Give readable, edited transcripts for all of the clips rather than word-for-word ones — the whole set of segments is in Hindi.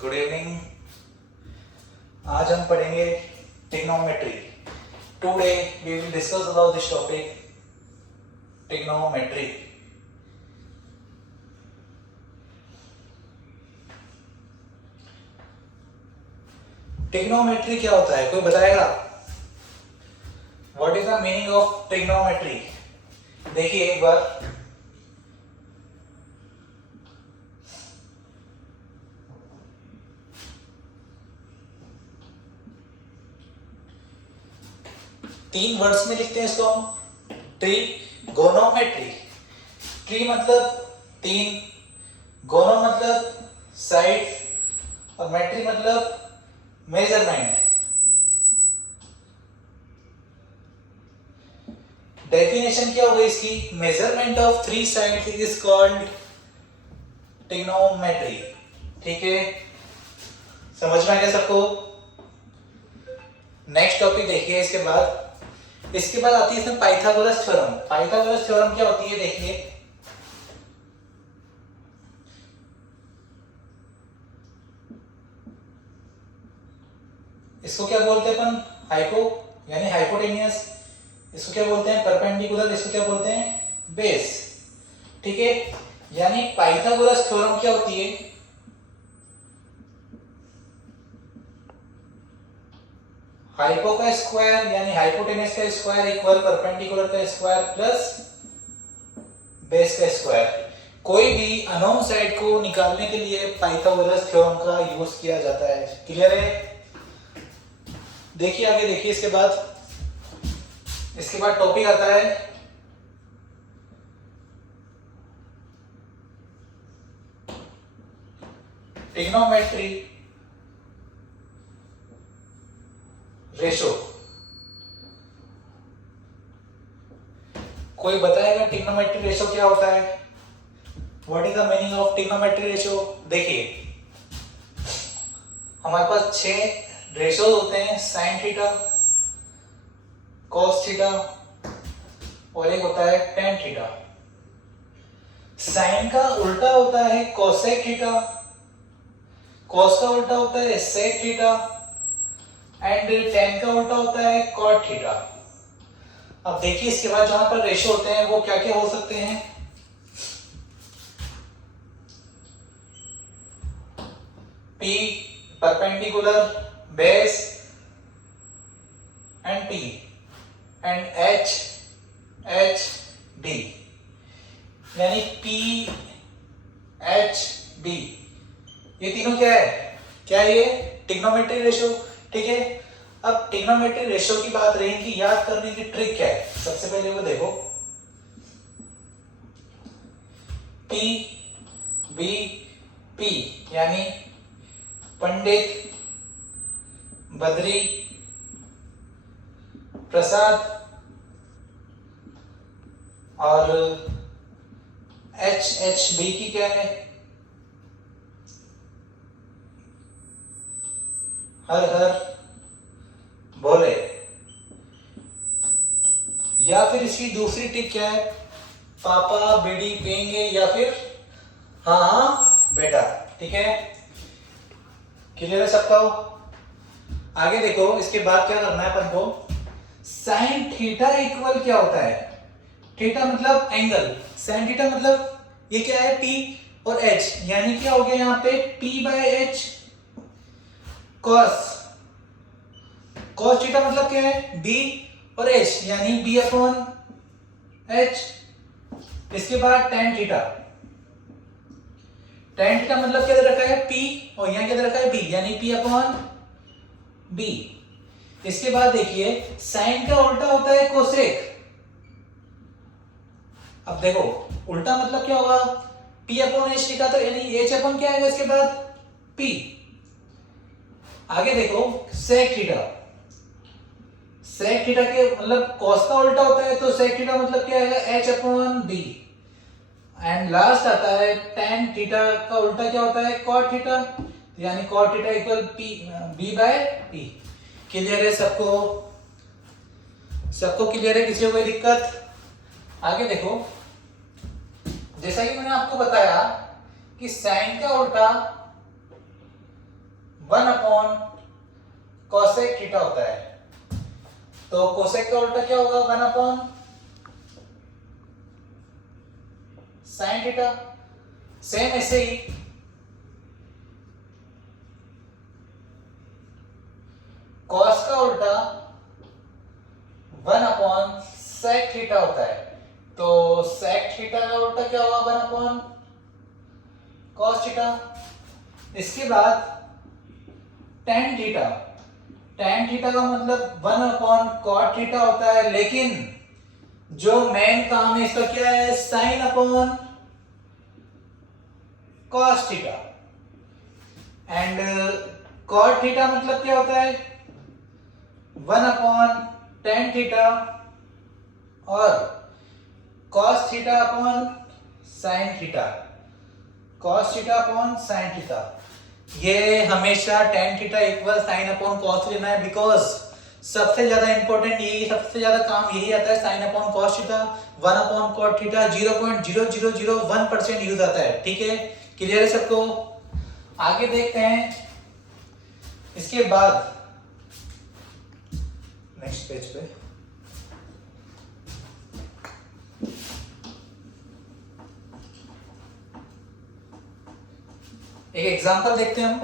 Good evening. आज हम पढ़ेंगे trigonometry. Today we will discuss about this topic trigonometry. Trigonometry क्या होता है, कोई बताएगा? What is the meaning of trigonometry? देखिए एक बार, तीन वर्ड्स में लिखते हैं इसको हम, ट्रिगोनोमेट्री। ट्री मतलब तीन, गोनो मतलब साइड और मेट्री मतलब मेजरमेंट। डेफिनेशन क्या होगी इसकी? Measurement of three sides is called trigonometry. ठीक है, समझ में आ गया सबको? नेक्स्ट टॉपिक देखिए। इसके बाद आती है इसमें पाइथागोरस थ्योरम। पाइथागोरस थ्योरम क्या होती है देखिए। इसको क्या बोलते हैं अपन? हाइपो यानी हाइपोटेनियस। इसको क्या बोलते हैं? परपेंडिकुलर। इसको क्या बोलते हैं? बेस। ठीक है, यानी पाइथागोरस थ्योरम क्या होती है? हाइपो का स्क्वायर यानी हाइपोटेनस का स्क्वायर इक्वल परपेंडिकुलर का स्क्वायर प्लस बेस का स्क्वायर। कोई भी अननोन साइड को निकालने के लिए पाइथागोरस थ्योरम का यूज किया जाता है। क्लियर है? देखिए आगे, देखिए इसके बाद टॉपिक आता है ट्रिग्नोमेट्री रेशो। कोई बताएगा ट्रिग्नोमेट्री रेशो क्या होता है? What is the meaning of trigonometry ratio? देखिए, हमारे पास 6 रेशो होते हैं, साइन थीटा, कॉस थीटा और एक होता है टेन थीटा। साइन का उल्टा होता है कोसेक थीटा, कॉस का उल्टा होता है सेक थीटा एंड टेन का उल्टा होता है कॉट थीटा। अब देखिए इसके बाद जहां पर रेशो होते हैं वो क्या क्या हो सकते हैं? P perpendicular, base and P and H D, यानी P H D ये तीनों क्या है? क्या है ये? Trigonometry ratio. ठीक है, अब ट्रिग्नोमेट्री रेशो की बात रही कि याद करने की ट्रिक क्या है। सबसे पहले वो देखो, P B P यानी पंडित, बद्री, प्रसाद और HHB की क्या है? हर हर बोले। या फिर इसकी दूसरी टिक क्या है? पापा बीड़ी पियेंगे या फिर हाँ हाँ बेटा। ठीक है, क्लियर है सबका? आगे देखो, इसके बाद क्या करना है अपन को? साइन थीटा इक्वल क्या होता है? थीटा मतलब एंगल, साइन थीटा मतलब ये क्या है? P और H, यानी क्या हो गया यहाँ पे? P by H cos. Cos theta मतलब क्या है? B और H यानी B अपॉन H। इसके बाद टेन थीटा। टेन थीटा मतलब क्या दे रखा है? P और यहाँ क्या दे रखा है? B यानी P अपॉन B। इसके बाद देखिए, साइन का उल्टा होता है कोसेक। अब देखो, उल्टा मतलब क्या होगा? P अपॉन H लिखा तो यानी H अपॉन क्या आएगा इसके बाद? P। आगे देखो, सेक थीटा। सेक थीटा के मतलब कॉस का उल्टा होता है तो सेक थीटा मतलब क्या आएगा? H upon B। And last आता है टेन थीटा का उल्टा क्या होता है? कॉट थीटा, यानी cot theta equal B by P। Clear है सबको? सबको क्लियर है? किसी को कोई दिक्कत? आगे देखो, जैसा कि मैंने आपको बताया कि साइन का उल्टा 1 अपॉन कोसेक थीटा होता है। तो कोसेक का उल्टा क्या होगा? 1 अपॉन साइन थीटा। सेम ऐसे ही कॉस का उल्टा 1 अपॉन सेक थीटा होता है। तो सेक थीटा का उल्टा क्या होगा? 1 अपॉन कॉस थीटा। इसके बाद टेन थीटा। टेन थीटा का मतलब 1 अपॉन कॉट थीटा होता है, लेकिन जो मेन काम है इसका क्या है? Sine upon cos theta. And cot theta मतलब क्या होता है? 1 अपॉन टेन थीटा और cos theta upon sine theta. Cos theta upon sine theta. ये हमेशा tan theta equal sine upon cos लेना है, बिकॉज सबसे ज्यादा इंपॉर्टेंट यही, सबसे ज्यादा काम यही आता है। Sine upon cos theta 1 upon cot theta 0.0001% use आता है। ठीक है, क्लियर है सबको? आगे देखते हैं। इसके बाद नेक्स्ट पेज पे एक एग्जांपल देखते हैं हम।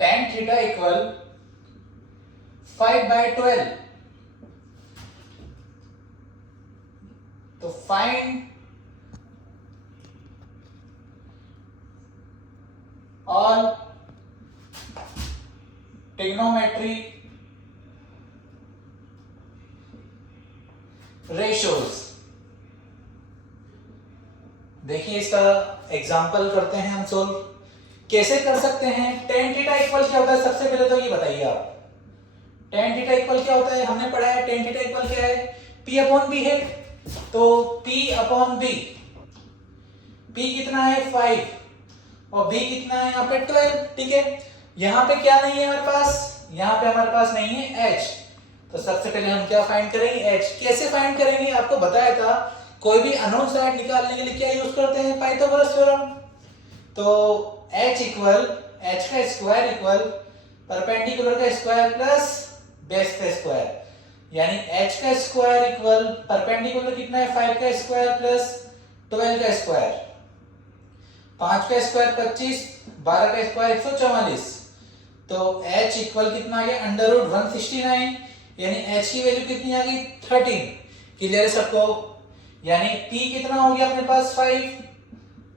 tan theta equal 5/12। तो फाइंड ऑल ट्रिग्नोमेट्री रेशियोज। देखिए इसका एग्जांपल करते हैं हम सोल्व। कैसे कर सकते हैं? tan थीटा इक्वल क्या होता है? सबसे पहले तो ये बताइए आप, tan थीटा इक्वल क्या होता है? हमने पढ़ा है tan थीटा इक्वल क्या है? p अपॉन b है। तो p अपॉन b, p कितना है? 5 और b कितना है यहाँ पे? 12। ठीक है, यहाँ पे क्या नहीं है हमारे पास? यहाँ पे हमारे पास नहीं है h। तो सबसे पहले हम क्या फाइंड करेंगे? h। कैसे फाइंड करेंगे? आपको बताया था, कोई भी अननोन साइड निकालने के लिए क्या यूज करते हैं? Pythagoras theorem. तो h इक्वल h का स्क्वायर इक्वल परपेंडिकुलर का स्क्वायर प्लस बेस का स्क्वायर, यानी h का स्क्वायर इक्वल परपेंडिकुलर कितना है? 5 का स्क्वायर प्लस 12 का स्क्वायर। 5 का स्क्वायर 25, 12 का स्क्वायर 144। तो h इक्वल कितना आ गया? अंडर रूट 169, यानी h की वैल्यू कितनी आ गई? 13। क्लियर है सबको? यानी p कितना हो गया अपने पास? 5,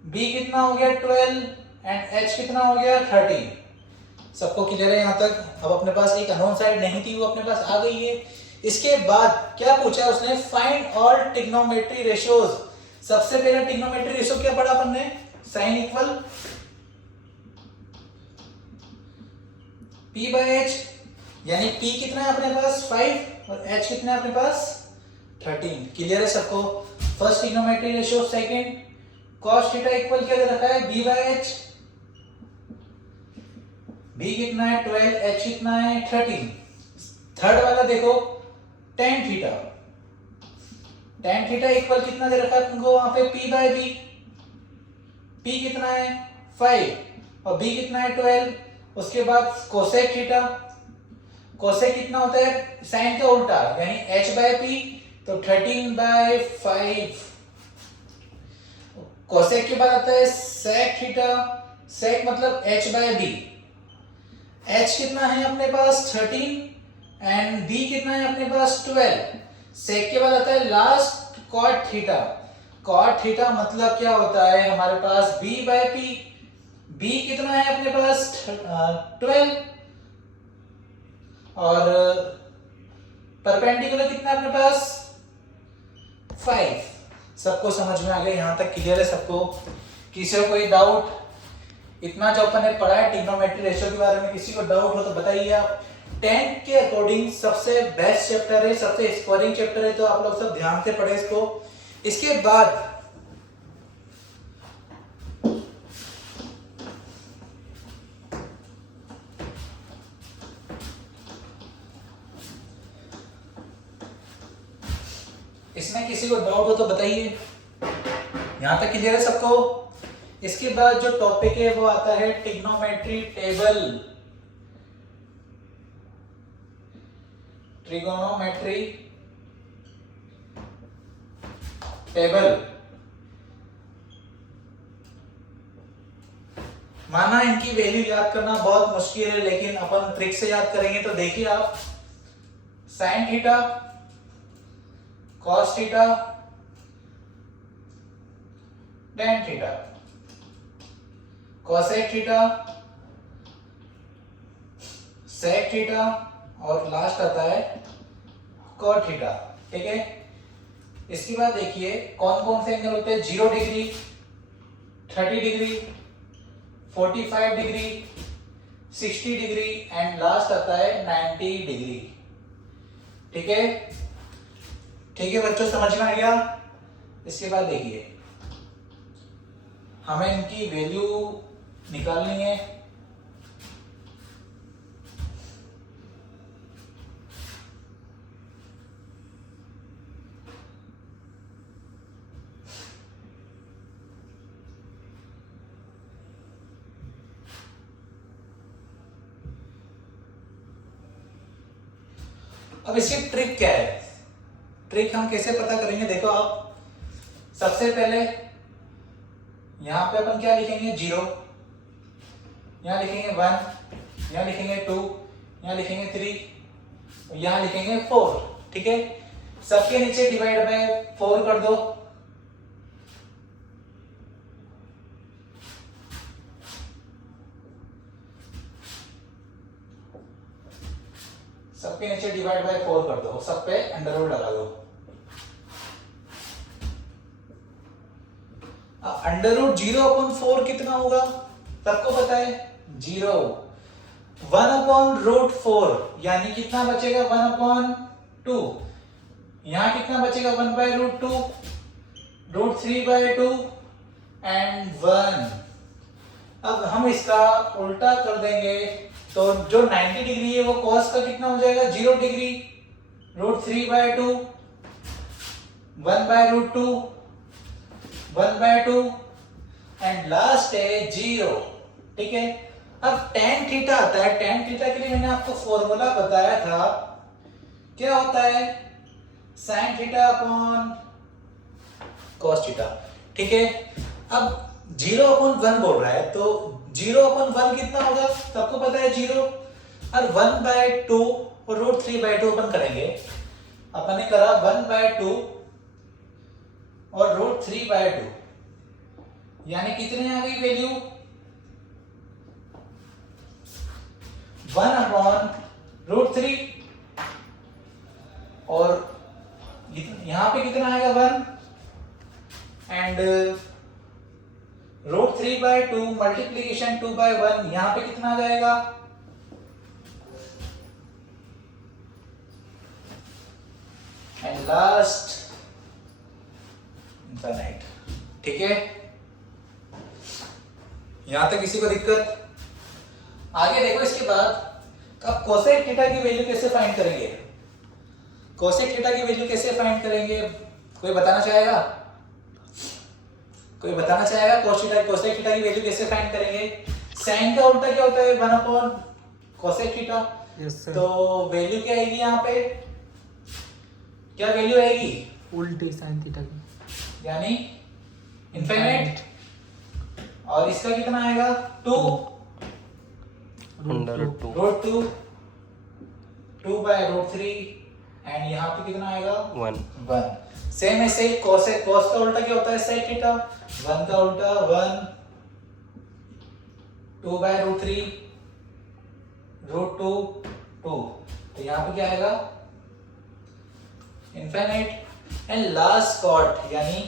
b कितना हो गया? 12 एंड h कितना हो गया? 13। सबको क्लियर है यहाँ तक? अब अपने पास एक अननोन साइड नहीं थी, वो अपने पास आ गई है। इसके बाद क्या पूछा उसने? Find all trigonometry ratios. सबसे पहले ट्रिग्नोमेट्री रेशियो क्या पढ़ा अपन ने? Sine equal p by h, यानी p कितना है अपने पास? 5 और h कितना है अपने पास? 13। क्लियर है सबको? First trigonometry ratio. Second cos theta equal क्या दे रखा है? b bye h। b कितना है? 12, h कितना है? 13। थर्ड वाला देखो, tan theta. tan theta equal कितना दे रखा है तुमको वहां पे? p bye b। p कितना है? 5 और b कितना है? 12। उसके बाद कोसेक थीटा। कोसेक कितना होता है? साइन का उल्टा, यानी h बाय p। तो 13/5। कोसेक के बाद आता है सेक थीटा। सेक मतलब h बाय b। h कितना है अपने पास? 13 एंड b कितना है अपने पास? 12। सेक के बाद आता है last cot theta. Cot theta मतलब क्या होता है हमारे पास? b by p। b कितना है अपने पास? 12 और परपेंडिकुलर कितना है अपने पास? 5। सबको समझ में आ गया? यहाँ तक क्लियर है सबको? किसी को कोई डाउट? इतना जो अपन ने पढ़ा है ट्रिग्नोमेट्री रेशियो के बारे में, किसी को डाउट हो तो बताइए आप। 10 के अकॉर्डिंग सबसे बेस्ट चैप्टर है, सबसे स्कोरिंग चैप्टर है, तो आप लोग सब ध्यान से पढ़े इसको। इसके बाद इसमें में किसी को डाउट हो तो बताइए। यहां तक क्लियर है सबको? इसके बाद जो टॉपिक है वो आता है ट्रिग्नोमेट्री टेबल। Trigonometry table. माना इनकी वैल्यू याद करना बहुत मुश्किल है, लेकिन अपन ट्रिक से याद करेंगे। तो देखिए आप, sine theta, cos theta, tan theta, cosec theta, sec theta और लास्ट आता है कॉट थीटा। ठीक है, इसके बाद देखिए कौन कौन से एंगल होते हैं। 0 degree, 30 degree, 45 degree, 60 degree and last आता है 90 डिग्री। ठीक है, ठीक है बच्चों, समझ में आ गया? इसके बाद देखिए हमें इनकी वैल्यू निकालनी है। अब इसकी ट्रिक क्या है? ट्रिक हम कैसे पता करेंगे? देखो आप, सबसे पहले यहां पे अपन क्या लिखेंगे? 0, यहां लिखेंगे 1, यहां लिखेंगे 2, यहां लिखेंगे 3, यहां लिखेंगे 4। ठीक है, सबके नीचे डिवाइड बाय 4 कर दो। सबके नीचे डिवाइड बाय 4 कर दो, सब पे अंडर रूट लगा दो। अंडर रूट 0/4 कितना होगा? सबको पता है 0। 1/√4 यानी कितना बचेगा? 1/2। यहां कितना बचेगा? 1/√2, √3/2 एंड 1। अब हम इसका उल्टा कर देंगे तो जो 90 डिग्री है वो cos का कितना हो जाएगा? 0 डिग्री, √3/2, 1/√2, 1/2 एंड लास्ट है 0। ठीक है, अब tan थीटा आता है। tan थीटा के लिए मैंने आपको फॉर्मूला बताया था, क्या होता है? sin theta upon cos theta. ठीक है, अब 0/1 बोल रहा है तो 0/1 कितना होगा? सबको पता है 0। और 1/2 और √3/2 अपन करेंगे। अपन ने करा 1/2 और √3/2 यानी कितने आ गई वैल्यू? 1/√3 और यहां पे कितना आएगा? 1 एंड √3/2 मल्टीप्लीकेशन 2/1 यहां पे कितना आ जाएगा? And last infinite. ठीक है, यहां तक किसी को दिक्कत? आगे देखो, इसके बाद अब कोसेक थीटा की वैल्यू कैसे फाइंड करेंगे? कोसेक थीटा की वैल्यू कैसे फाइंड करेंगे? कोई बताना चाहेगा? कोई बताना चाहेगा कोसेक थीटा की वैल्यू कैसे फाइंड करेंगे? साइन का उल्टा क्या होता है? 1/कोसेक थीटा। तो वैल्यू क्या आएगी यहाँ पे? क्या वैल्यू आएगी? उल्टी साइन थीटा की, यानी इनफाइनाइट। और इसका कितना आएगा? 2 √2, 2/√3 एंड यहाँ पे कितना आएगा? 1। सेम ऐसे cos का उल्टा क्या होता है? sec theta. 1 का उल्टा 1, 2/√3, √2, 2। तो यहाँ पे क्या आएगा? इनफाइनाइट। एंड लास्ट कॉट यानी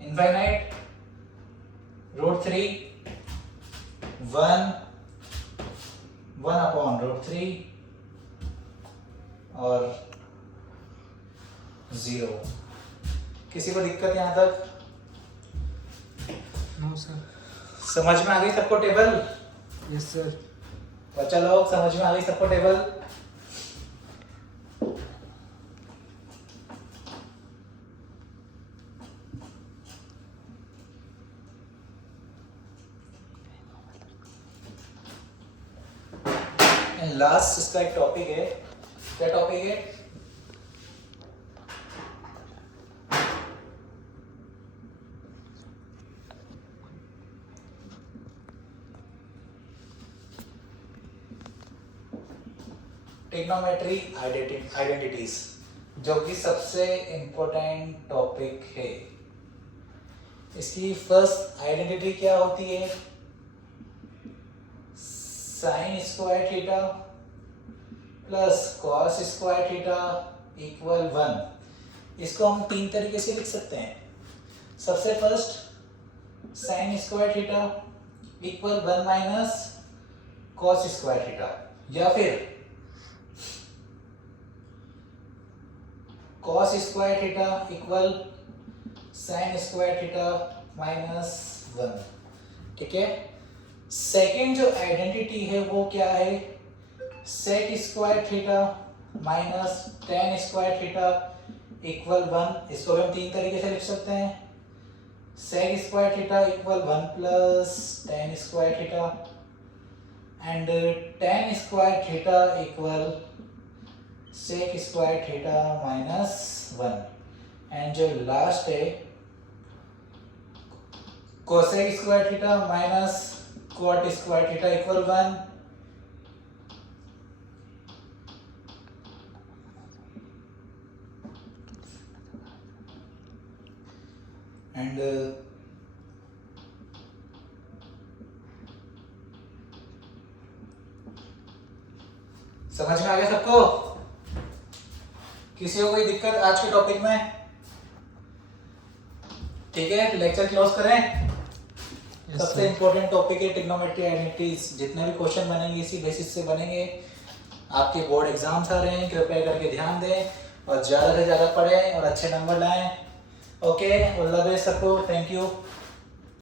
इनफाइनाइट, √3, 1, 1/√3 और 0। किसी को दिक्कत यहां तक? No sir. समझ में आ गई सबको टेबल? Yes sir. बच्चा लोग समझ में आ गई सबको टेबल? लास्ट इसका एक टॉपिक है, क्या टॉपिक है? ट्रिग्नोमेट्री आइडेंटिटीज, जो कि सबसे इंपॉर्टेंट टॉपिक है। इसकी फर्स्ट आइडेंटिटी क्या होती है? Sine square theta plus cos square theta equal 1। इसको हम तीन तरीके से लिख सकते हैं। सबसे first sine square theta equal 1 minus cos square theta, या फिर cos square theta equal sine square theta minus 1। ठीक है। सेकेंड जो आइडेंटिटी है वो क्या है? Sec square theta minus tan square theta equal 1। इसको भी हम तीन तरीके से लिख सकते हैं। Sec square theta equal 1 plus tan square theta and tan square theta equal sec square theta minus 1। And जो लास्ट है cosec square theta minus cot square theta equal 1। And समझ में आ गया सबको? किसी को कोई दिक्कत आज के टॉपिक में? ठीक है, लेक्चर क्लोज करें। सबसे इंपॉर्टेंट टॉपिक है ट्रिग्नोमेट्री आइडेंटिटीज। जितने भी क्वेश्चन बनेंगे इसी बेसिस से बनेंगे। आपके बोर्ड एग्जाम्स आ रहे हैं, कृपया करके ध्यान दें और ज़्यादा से ज़्यादा पढ़ें और अच्छे नंबर लाएं। ओके, ऑल द बेस्ट सबको। Thank you.